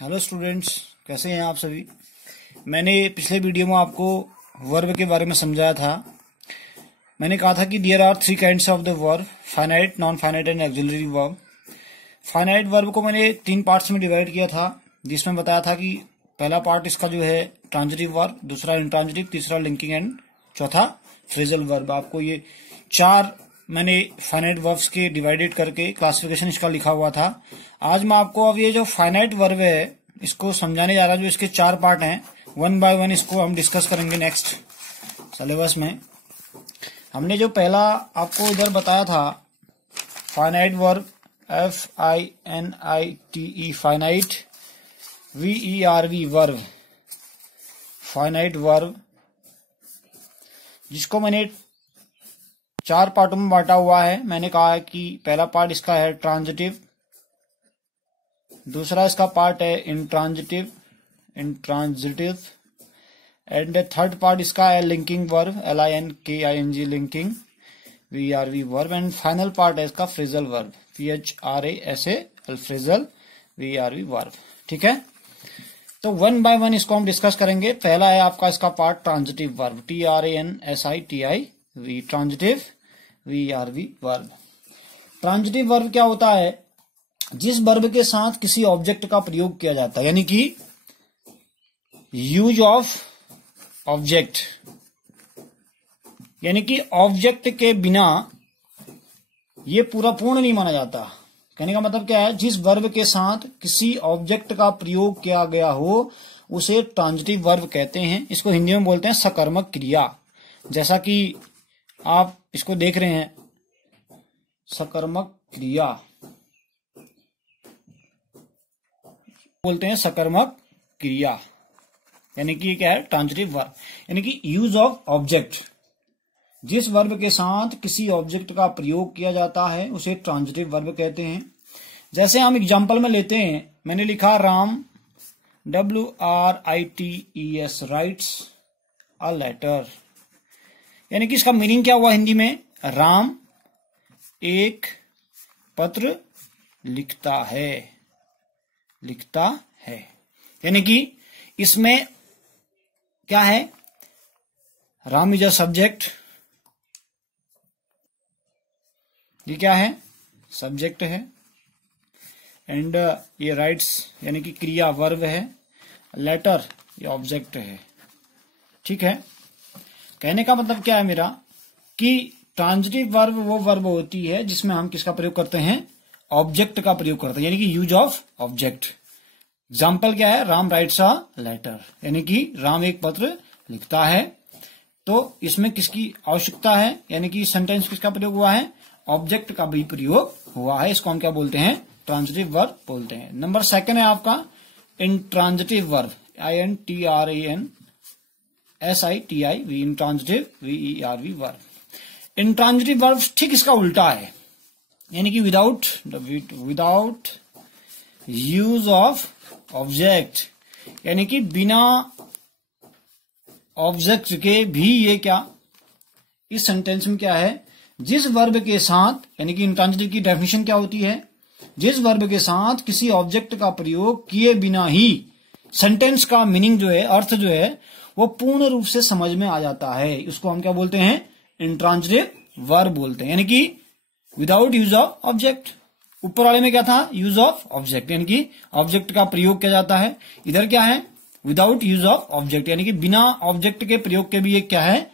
Hello students, कैसे हैं आप सभी। मैंने पिछले वीडियो में आपको वर्ब के बारे में समझाया था। मैंने कहा था कि there are three kinds of the verb, finite, non finite and auxiliary verb. Finite verb को मैंने 3 पार्ट्स में डिवाइड किया था, जिसमें बताया था कि पहला पार्ट इसका जो है ट्रांजिटिव वर्ब, दूसरा इंट्रांजिटिव, तीसरा लिंकिंग एंड चौथा फ्रेजल वर्ब। आपको ये 4 मैंने फाइनाइट वर्ब्स के डिवाइडेड करके क्लासिफिकेशन इसका लिखा हुआ था। आज मैं आपको अब ये जो फाइनाइट वर्ब है इसको समझाने जा रहा हूं। जो इसके 4 पार्ट हैं, 1 बाय 1 इसको हम डिस्कस करेंगे नेक्स्ट सिलेबस में। हमने जो पहला आपको इधर बताया था finite verb, FINITE finite, VERB verb, finite verb, जिसको मैंने 4 पार्टों में बांटा हुआ है। मैंने कहा है कि पहला पार्ट इसका है ट्रांजिटिव, दूसरा इसका पार्ट है इंट्रांजिटिव एंड थर्ड पार्ट इसका है linking verb, LINKING linking, VERB verb, and final part है इसका phrasal verb, FRASAL phrasal VERB verb. ठीक है, तो 1 बाय 1 इसको हम डिस्कस करेंगे। पहला है आपका इसका part transitive verb, TRANSITIV transitive VERB verb. Transitive verb क्या होता है? जिस वर्ब के साथ किसी ऑब्जेक्ट का प्रयोग किया जाता है, यानी कि यूज ऑफ ऑब्जेक्ट, यानी कि ऑब्जेक्ट के बिना ये पूरा पूर्ण नहीं माना जाता। कहने का मतलब क्या है? जिस वर्ब के साथ किसी ऑब्जेक्ट का प्रयोग किया गया हो उसे ट्रांजिटिव वर्ब कहते हैं। इसको हिंदी में बोलते हैं सकर्मक क्रिया। जैसा कि आप इसको देख रहे हैं, सकर्मक क्रिया बोलते हैं, सकर्मक क्रिया, यानी कि क्या है? ट्रांजिटिव वर्ब, यानी कि यूज ऑफ ऑब्जेक्ट। जिस वर्ब के साथ किसी ऑब्जेक्ट का प्रयोग किया जाता है उसे ट्रांजिटिव वर्ब कहते हैं। जैसे हम एग्जांपल में लेते हैं, मैंने लिखा Ram, WRITES writes a letter, यानी कि इसका मीनिंग क्या हुआ हिंदी में? राम एक पत्र लिखता है, यानी कि इसमें क्या है? राम इज अ सब्जेक्ट, ये क्या है? सब्जेक्ट है, एंड ये राइट्स यानी कि क्रिया वर्ब है, लेटर ये ऑब्जेक्ट है। ठीक है, कहने का मतलब क्या है मेरा कि ट्रांजिटिव वर्ब वो वर्ब होती है जिसमें हम किसका प्रयोग करते हैं? ऑब्जेक्ट का प्रयोग करते हैं, यानी कि यूज ऑफ ऑब्जेक्ट। एग्जाम्पल क्या है? राम राइट्स अ लेटर, यानी कि राम एक पत्र लिखता है। तो इसमें किसकी आवश्यकता है? यानी कि सेंटेंस किसका प्रयोग हुआ है? ऑब्जेक्ट का भी प्रयोग हुआ है। इसको हम क्या बोलते हैं? ट्रांजिटिव वर्ब बोलते हैं। नंबर 2 है आपका intransitive verb, INTRANSITIV intransitive VERB verb. Intransitive verb ठीक इसका उल्टा है, यानी कि विदाउट यूज ऑफ ऑब्जेक्ट, यानी कि बिना ऑब्जेक्ट के भी ये क्या, इस सेंटेंस में क्या है? जिस वर्ब के साथ, यानी कि इंट्रांजिटिव की डेफिनेशन क्या होती है? जिस वर्ब के साथ किसी ऑब्जेक्ट का प्रयोग किए बिना ही सेंटेंस का मीनिंग जो है, अर्थ जो है, वो पूर्ण रूप से समझ में आ जाता है, उसको हम क्या बोलते हैं? इंट्रांजिटिव वर्ब बोलते हैं, यानी कि विदाउट यूज ऑफ ऑब्जेक्ट। ऊपर वाले में क्या था? यूज ऑफ ऑब्जेक्ट, यानी कि ऑब्जेक्ट का प्रयोग किया जाता है। इधर क्या है? विदाउट यूज ऑफ ऑब्जेक्ट, यानी कि बिना ऑब्जेक्ट के प्रयोग के भी एक क्या है?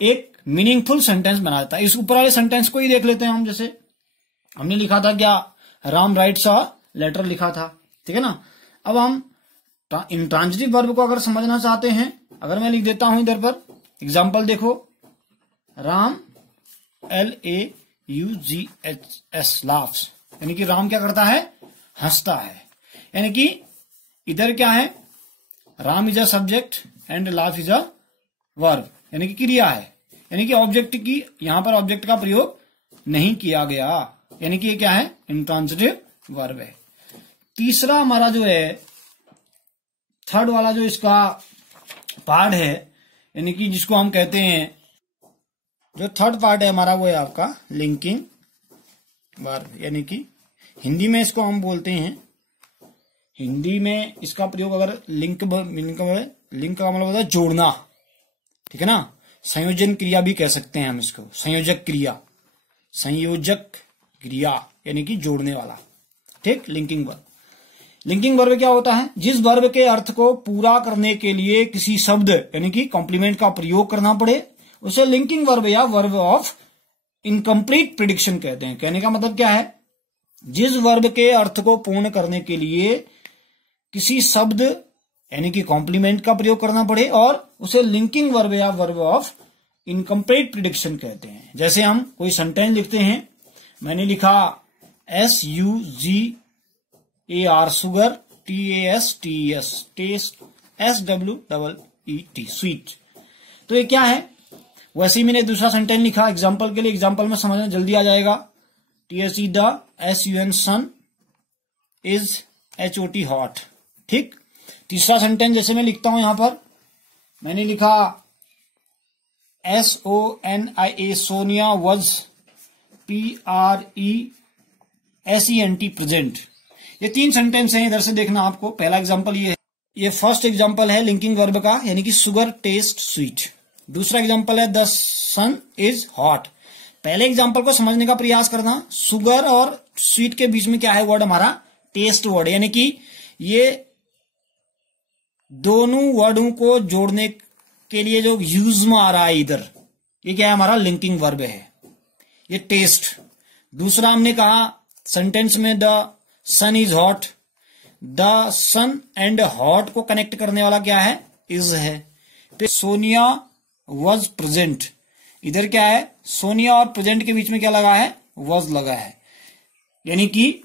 एक मीनिंगफुल सेंटेंस बना देता है। इस ऊपर वाले सेंटेंस को ही देख लेते हैं हम। जैसे हमने लिखा था क्या? राम राइट्स अ लेटर लिखा था, ठीक है ना। अब हम इंट्रांजिटिव वर्ब को अगर समझना चाहते हैं, अगर मैं लिख देता हूं इधर पर एग्जाम्पल देखो, राम LAUGHS लाफ्स, यानी कि राम क्या करता है? हंसता है, यानी कि इधर क्या है? Ram is a subject and laugh is a verb, यानी कि क्रिया है, यानी कि ऑब्जेक्ट की यहां पर ऑब्जेक्ट का प्रयोग नहीं किया गया, यानी कि ये क्या है? इंट्रांजिटिव वर्ब है। तीसरा हमारा जो है, थर्ड वाला जो इसका पार्ट है, यानी कि जिसको हम कहते हैं, जो थर्ड पार्ट है हमारा, वो है आपका लिंकिंग वर्ब, यानी कि हिंदी में इसको हम बोलते हैं हिंदी में इसका प्रयोग अगर लिंक का मतलब होता है जोड़ना, ठीक है ना। संयोजन क्रिया भी कह सकते हैं हम इसको, संयोजक क्रिया, संयोजक क्रिया यानी कि जोड़ने वाला, ठीक। Linking verb. लिंकिंग वर्ब क्या होता है? जिस वर्ब के अर्थ को पूरा करने के लिए किसी शब्द यानी कि कॉम्प्लीमेंट का प्रयोग करना पड़े उसे लिंकिंग वर्ब या वर्ब ऑफ इनकम्प्लीट प्रिडिक्शन कहते हैं। कहने का मतलब क्या है? जिस वर्ब के अर्थ को पूर्ण करने के लिए किसी शब्द यानी कि कॉम्प्लीमेंट का प्रयोग करना पड़े और उसे लिंकिंग वर्ब या वर्ब ऑफ इनकम्प्लीट प्रिडिक्शन कहते हैं। जैसे हम कोई सेंटेंस लिखते हैं, मैंने लिखा SUGAR sugar, TASTES taste, SWEET sweet. तो ये क्या है? वैसे ही मैंने दूसरा सेंटेंस लिखा एग्जाम्पल के लिए, एग्जाम्पल में समझना जल्दी आ जाएगा। TSE the SUN sun is HOT hot, ठीक। तीसरा सेंटेंस जैसे मैं लिखता हूं, यहां पर मैंने लिखा SONIA Sonia was PRESENT present. ये 3 सेंटेंस हैं, इधर से देखना आपको। पहला एग्जांपल ये है, ये फर्स्ट एग्जांपल है लिंकिंग वर्ब का यानी कि शुगर टेस्ट स्वीट। दूसरा एग्जांपल है द सन इज हॉट। पहले एग्जांपल को समझने का प्रयास करना। शुगर और स्वीट के बीच में क्या है वर्ड? हमारा टेस्ट वर्ड, यानी कि ये दोनों वर्डों को जोड़ने के लिए जो यूज में आ रहा है इधर, ये क्या है? हमारा लिंकिंग वर्ब है, ये टेस्ट। दूसरा हमने कहा सेंटेंस में the sun is hot, the sun and hot को कनेक्ट करने वाला क्या है? इज है। तो सोनिया वॉज प्रेजेंट, इधर क्या है? सोनिया और प्रेजेंट के बीच में क्या लगा है? वॉज लगा है। यानी कि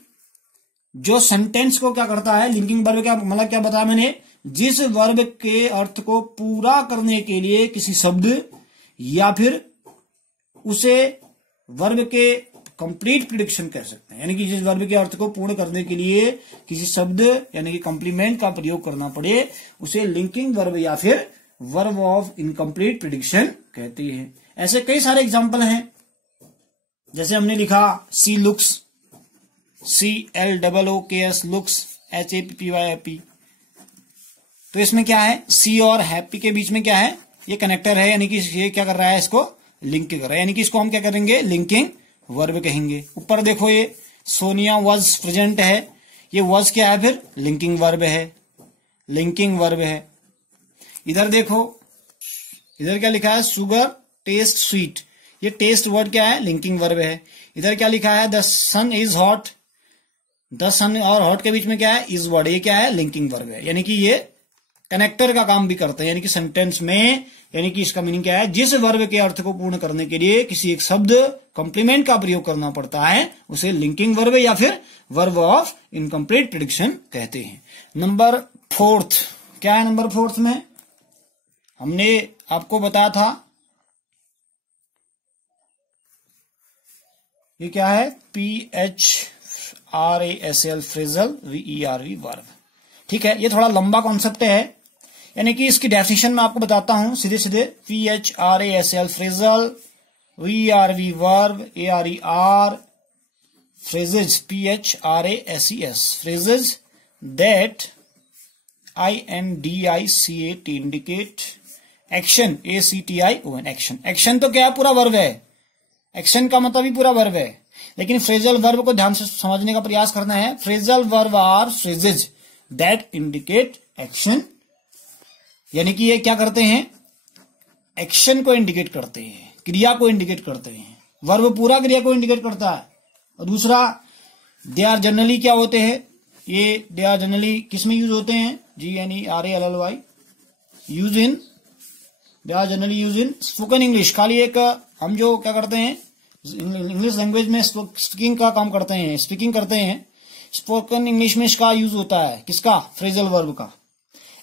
जो सेंटेंस को क्या करता है लिंकिंग वर्ब, क्या मतलब क्या बताया मैंने? जिस वर्ब के अर्थ को पूरा करने के लिए किसी शब्द या फिर उसे वर्ब के कंप्लीट प्रिडिक्शन कह सकते हैं, यानी कि जिस वर्ब के अर्थ को पूर्ण करने के लिए किसी शब्द यानी कि कॉम्प्लीमेंट का प्रयोग करना पड़े उसे लिंकिंग वर्ब या फिर वर्ब ऑफ इनकम्प्लीट प्रिडिक्शन कहते हैं। ऐसे कई सारे एग्जाम्पल हैं, जैसे हमने लिखा सी लुक्स, CLOOKS लुक्स, HAPPY। तो इसमें क्या है? सी और हैप्पी के बीच में क्या है? ये कनेक्टर है, यानी कि ये क्या कर रहा है? इसको लिंक कर रहा है, यानी कि इसको हम क्या करेंगे? लिंकिंग वर्ब कहेंगे। ऊपर देखो ये सोनिया वॉज प्रेजेंट है, ये वॉज क्या है? फिर लिंकिंग वर्ब है, लिंकिंग वर्ब है। इधर देखो, इधर क्या लिखा है? शुगर टेस्ट स्वीट, ये टेस्ट वर्ड क्या है? लिंकिंग वर्ब है। इधर क्या लिखा है? The sun is hot, the sun और हॉट के बीच में क्या है? इज वर्ड, ये क्या है? लिंकिंग वर्ब है। यानी कि ये कनेक्टर का काम भी करते हैं, यानी कि सेंटेंस में, यानी कि इसका मीनिंग क्या है? जिस वर्ब के अर्थ को पूर्ण करने के लिए किसी एक शब्द कॉम्प्लीमेंट का प्रयोग करना पड़ता है उसे लिंकिंग वर्ब या फिर वर्ब ऑफ इनकम्प्लीट प्रिडिक्शन कहते हैं। नंबर 4 क्या है? नंबर 4 में हमने आपको बताया था, ये क्या है? PHRASL फ्रेजल VERB वर्ब, ठीक है। ये थोड़ा लंबा कॉन्सेप्ट है, यानी कि इसकी डेफिनेशन मैं आपको बताता हूं सीधे सीधे। PHRASL phrasal, VERB verb, ARER phrases, PHRASES phrases that INDICAT indicate action, ACTION action. Action तो क्या है? पूरा वर्ब है, एक्शन का मतलब ही पूरा वर्ब है, लेकिन फ्रेजल वर्ब को ध्यान से समझने का प्रयास करना है। Phrasal verb are phrases that indicate action, यानी कि ये क्या करते हैं? एक्शन को इंडिकेट करते हैं, क्रिया को इंडिकेट करते हैं। वर्ब पूरा क्रिया को इंडिकेट करता है। और दूसरा, दे आर जनरली क्या होते हैं? ये दे आर जनरली किस में यूज होते हैं? GNERALLY use in, they are generally use in spoken English. खाली एक हम जो क्या करते हैं इंग्लिश लैंग्वेज में स्पीकिंग का काम करते हैं, स्पीकिंग करते हैं, स्पोकन इंग्लिश में इसका यूज होता है। किसका? फ्रेजल वर्ब का।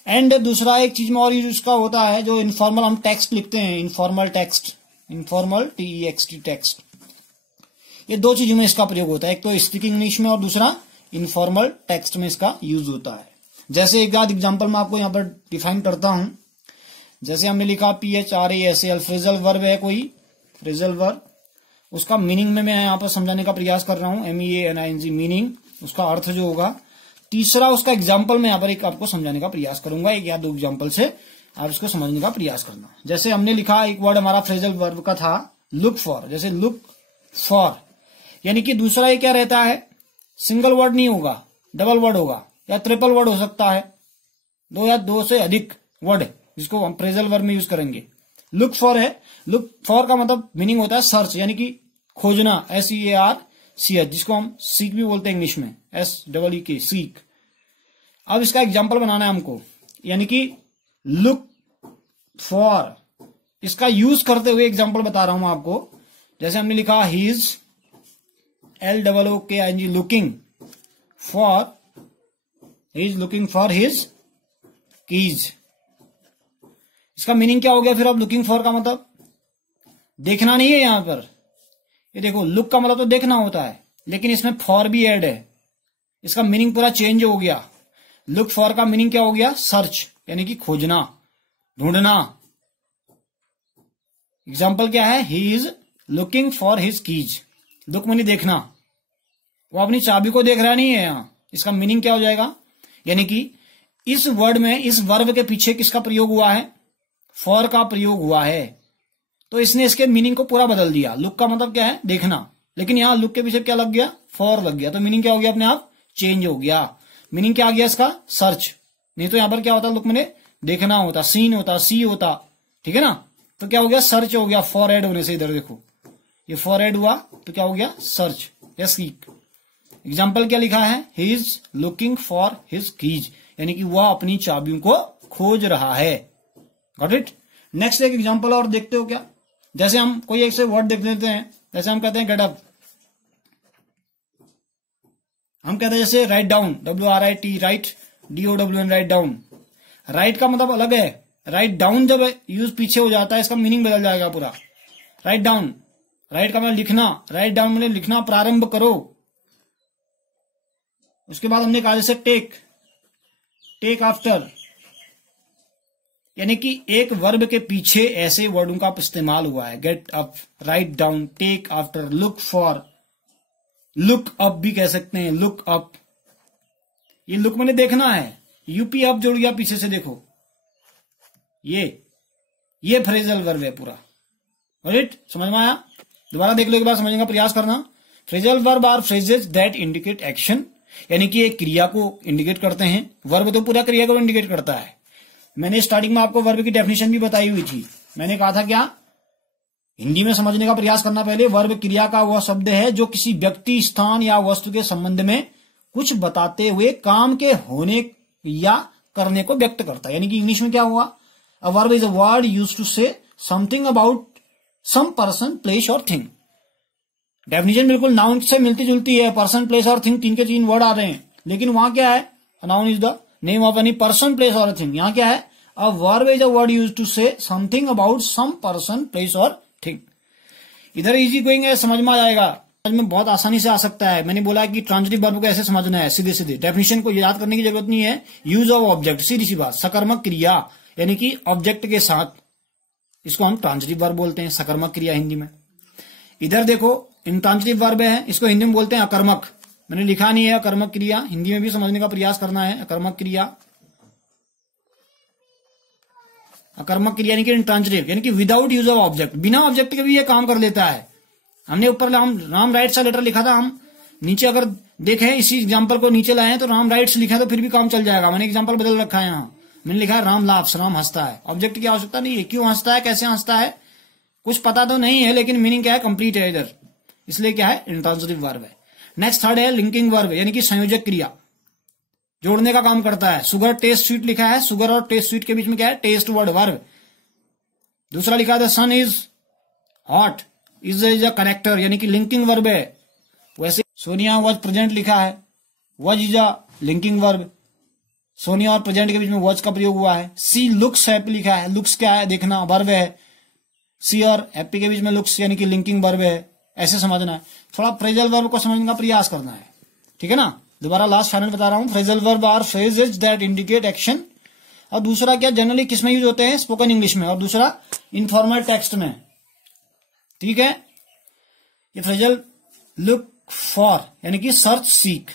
एंड दूसरा एक चीज में और यूज उसका होता है, जो इनफॉर्मल हम टेक्स्ट लिखते हैं, informal text, informal TEXT text. ये 2 चीजों में इसका प्रयोग होता है, एक तो स्पीकिंग इंग्लिश में और दूसरा इनफॉर्मल टेक्स्ट में इसका यूज होता है। जैसे एक आध एग्जाम्पल मैं आपको यहाँ पर डिफाइन करता हूं। जैसे हमने लिखा PHRASL फ्रेजल वर्ब है कोई, फ्रेजल वर्ब, उसका मीनिंग में मैं यहाँ पर समझाने का प्रयास कर रहा हूं। MEANING मीनिंग, उसका अर्थ जो होगा, तीसरा उसका एग्जाम्पल मैं यहाँ पर एक आपको समझाने का प्रयास करूंगा, एक या दो एग्जाम्पल से आप इसको समझने का प्रयास करना। जैसे हमने लिखा एक वर्ड हमारा फ्रेजल वर्ब का था लुक फॉर, जैसे लुक फॉर यानी कि दूसरा ये क्या रहता है, सिंगल वर्ड नहीं होगा, डबल वर्ड होगा या ट्रिपल वर्ड हो सकता है, दो या दो से अधिक वर्ड जिसको हम फ्रेजल वर्ब में यूज करेंगे। लुक फॉर है, लुक फॉर का मतलब मीनिंग होता है सर्च यानी कि खोजना, SEARCH, जिसको हम सीक भी बोलते हैं इंग्लिश में, SEEK, सीक। अब इसका एग्जाम्पल बनाना है हमको, यानी कि लुक फॉर इसका यूज करते हुए एग्जाम्पल बता रहा हूं आपको। जैसे हमने लिखा he is LOOKING looking for, he is looking for his keys. इसका मीनिंग क्या हो गया फिर? अब लुकिंग फॉर का मतलब देखना नहीं है यहां पर, ये देखो लुक का मतलब तो देखना होता है, लेकिन इसमें फॉर भी ऐड है, इसका मीनिंग पूरा चेंज हो गया। लुक फॉर का मीनिंग क्या हो गया? सर्च यानी कि खोजना, ढूंढना। एग्जाम्पल क्या है? He is looking for his keys. Look money देखना, वो अपनी चाबी को देख रहा नहीं है यहां। इसका मीनिंग क्या हो जाएगा? यानी कि इस वर्ड में इस वर्ब के पीछे किसका प्रयोग हुआ है? फॉर का प्रयोग हुआ है, तो इसने इसके मीनिंग को पूरा बदल दिया। लुक का मतलब क्या है? देखना, लेकिन यहां लुक के पीछे क्या लग गया? फॉर लग गया, तो मीनिंग क्या हो गया? अपने आप चेंज हो गया। मीनिंग क्या आ गया इसका? सर्च। नहीं तो यहां पर क्या होता? लुक मैंने देखना होता, सीन होता, सी होता, ठीक है ना? तो क्या हो गया? सर्च हो गया। फॉर एड होने से, इधर देखो ये फॉर एड हुआ तो क्या हो गया? सर्च या सीक। एग्जाम्पल क्या लिखा है? He is looking for his keys, यानी कि वह अपनी चाबियों को खोज रहा है। Got it? नेक्स्ट एक एग्जाम्पल और देखते हो क्या? जैसे हम कोई एक से वर्ड देख लेते हैं, जैसे हम कहते हैं गेट अप, हम कहते हैं जैसे write down, WRIT, right, DOWN, write down. Right का मतलब अलग है, राइट डाउन जब यूज पीछे हो जाता है इसका मीनिंग बदल जाएगा पूरा। राइट डाउन, राइट का मतलब लिखना, राइट डाउन मतलब लिखना प्रारंभ करो। उसके बाद हमने कहा जैसे टेक, टेक आफ्टर, यानी कि एक वर्ब के पीछे ऐसे वर्डों का इस्तेमाल हुआ है। Get up, write down, take after, look for, look up भी कह सकते हैं, लुक अप। ये लुक मैंने देखना है, UP अप जोड़ गया पीछे से, देखो ये फ्रेजल वर्ब है पूरा। राइट? समझ में आया? दोबारा देख लो एक बार, समझने का प्रयास करना। Phrasal verb are phrases that indicate action, यानी कि एक क्रिया को इंडिकेट करते हैं। वर्ब तो पूरा क्रिया को इंडिकेट करता है। मैंने स्टार्टिंग में आपको वर्ब की डेफिनेशन भी बताई हुई थी। मैंने कहा था क्या? हिंदी में समझने का प्रयास करना पहले। वर्ब क्रिया का वह शब्द है जो किसी व्यक्ति, स्थान या वस्तु के संबंध में कुछ बताते हुए काम के होने या करने को व्यक्त करता है। यानी कि इंग्लिश में क्या हुआ? A verb is a word used to say something about some person, place और थिंग। डेफिनेशन बिल्कुल नाउन से मिलती जुलती है। पर्सन, प्लेस और थिंग, तीन के तीन वर्ड आ रहे हैं, लेकिन वहां क्या है? Noun is the name of any person, place और थिंग। यहां क्या है? A verb is a word used to say something about some person, place और थिंग। इधर इजी गोइंग है, समझ में आ जाएगा, समझ में बहुत आसानी से आ सकता है। मैंने बोला कि ट्रांजिटिव वर्ब को ऐसे समझना है, सीधे सीधे। डेफिनेशन को याद करने की जरूरत नहीं है। यूज ऑफ ऑब्जेक्ट, सीधी सी बात, सकर्मक क्रिया, यानी कि ऑब्जेक्ट के साथ, इसको हम ट्रांजिटिव वर्ब बोलते हैं, सकर्मक क्रिया हिंदी में। इधर देखो इंट्रांजिटिव वर्ब है, इसको हिंदी में बोलते हैं अकर्मक। मैंने लिखा नहीं है अकर्मक क्रिया, हिंदी में भी समझने का प्रयास करना है। अकर्मक क्रिया, अकर्मक क्रिया यानी कि इंट्रांजिटिव, यानी कि विदाउट यूज ऑफ ऑब्जेक्ट, बिना ऑब्जेक्ट के भी ये काम कर लेता है। हमने ऊपर राम राइट्स का लेटर लिखा था, हम नीचे अगर देखें, इसी एग्जांपल को नीचे लाए हैं तो राम राइट्स लिखा है तो फिर भी काम चल जाएगा। मैंने एग्जांपल बदल रखा है, यहाँ मैंने लिखा है राम लाफ्स, राम हंसता है। ऑब्जेक्ट की आवश्यकता नहीं है। क्यों हंसता है, कैसे हंसता है, कुछ पता तो नहीं है, लेकिन मीनिंग क्या है? कंप्लीट है इधर, इसलिए क्या है? इंट्रांजिटिव वर्ब है। नेक्स्ट थर्ड है लिंकिंग वर्ब, यानी कि संयोजक क्रिया, जोड़ने का काम करता है। सुगर, टेस्ट, स्वीट लिखा है, सुगर और टेस्ट स्वीट के बीच में क्या है? Taste word, verb. दूसरा लिखा है the sun is hot, is a character, यानी कि लिंकिंग वर्ब है। वैसे सोनिया वॉज प्रेजेंट लिखा है, was is a linking verb. Sonia और प्रेजेंट के बीच में वॉज का प्रयोग हुआ है। सी लुक्स हैप्पी लिखा है, लुक्स क्या है? देखना, वर्ब है। सी और हैप्पी के बीच में लुक्स यानी कि लिंकिंग वर्ब है। ऐसे समझना है, थोड़ा फ्रेजल वर्ब को समझने का प्रयास करना है, ठीक है ना? दोबारा लास्ट फाइनल बता रहा हूं, phrasal verb are phrases that indicate action. और दूसरा क्या जनरली किस में यूज होते हैं? स्पोकन इंग्लिश में, और दूसरा इनफॉर्मल टेक्स्ट में, ठीक है? ये फ्रेजल लुक फॉर यानी कि सर्च, सीक,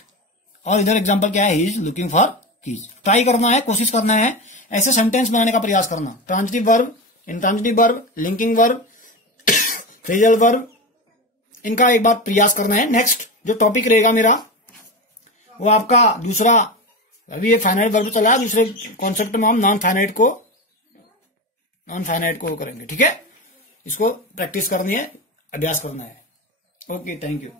और इधर एग्जांपल क्या है, he is looking for keys. Try करना है, कोशिश करना है, ऐसे सेंटेंस बनाने का प्रयास करना। Transitive verb, intransitive verb, linking verb, phrasal verb, इनका एक बार प्रयास करना है। नेक्स्ट जो टॉपिक रहेगा मेरा वो आपका दूसरा, अभी ये फाइनाइट वर्ब चला है, दूसरे कॉन्सेप्ट में हम नॉन फाइनाइट को करेंगे। ठीक है, इसको प्रैक्टिस करनी है, अभ्यास करना है। Okay, thank you.